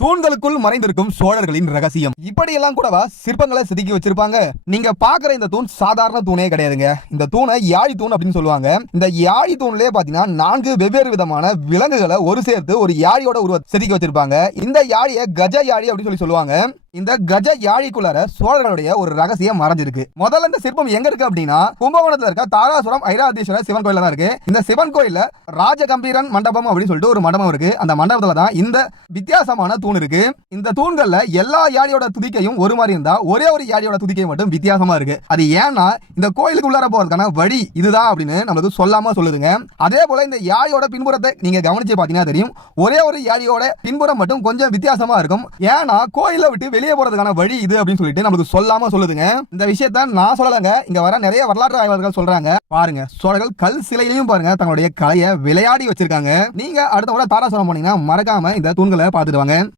தூண்களுக்குள் மறைந்திருக்கும் சோழர்களின் ரகசியம். இப்படியெல்லாம் கூடவா சிற்பங்களை செதுக்கி வச்சிருப்பாங்க. நீங்க பாக்குற இந்த தூண் சாதாரண தூணே கிடையாதுங்க. இந்த தூணை யாழி தூண் அப்படின்னு சொல்லுவாங்க. இந்த யாழி தூண்லயே பாத்தீங்கன்னா 4 வெவ்வேறு விதமான விலங்குகளை ஒரு சேர்த்து ஒரு யாழியோட உருவத்தை செதுக்கி வச்சிருப்பாங்க. இந்த யாழியை கஜ யாழி அப்படின்னு சொல்லுவாங்க. இந்த கஜ யாழிக்குள்ளார சோழர்களுடைய ஒரு ரகசியம் மறைஞ்சிருக்கு. முதல்ல இந்த சிற்பம் எங்க இருக்கு அப்படின்னா கும்பகோணத்துல இருக்க தாராசுரம் ஐராவதீஸ்வரர் சிவன் கோயில தான் இருக்கு. இந்த சிவன் கோயில ராஜகம்பீரன் மண்டபம் அப்படின்னு சொல்லிட்டு ஒரு மண்டபம் இருக்கு. அந்த மண்டபத்துல தான் இந்த வித்தியாசமான தூண் இருக்கு. இந்த தூண்கள்ல எல்லா யாழியோட துதிக்கையும் ஒரு மாதிரி இருந்தா ஒரே ஒரு யாழியோட துதிக்கை மட்டும் வித்தியாசமா இருக்கு. அது ஏன்னா இந்த கோயிலுக்கு உள்ளார போறதுக்கான வழி இதுதான் அப்படின்னு நம்மளுக்கு சொல்லாம சொல்லுதுங்க. அதே போல இந்த யாழியோட பின்புறத்தை நீங்க கவனிச்சு பாத்தீங்கன்னா தெரியும். ஒரே ஒரு யாழியோட பின்புறம் மட்டும் கொஞ்சம் வித்தியாசமா இருக்கும். ஏன்னா கோயிலை விட்டு வெளியே போறதுக்கான வழி இது அப்படின்னு சொல்லிட்டு நமக்கு சொல்லாம சொல்லுதுங்க. இந்த விஷயத்த நான் சொல்லலங்க, இங்க வர நிறைய வரலாற்று ஆய்வாளர்கள் சொல்றாங்க. பாருங்க, சோழர்கள் கல் சிலையிலையும் பாருங்க தங்களுடைய கலையை விளையாடி வச்சிருக்காங்க. நீங்க அடுத்த முறை தாராசுரம் போனீங்கன்னா மறக்காம இந்த தூண்களை பார்த்துட்டு வாங்க.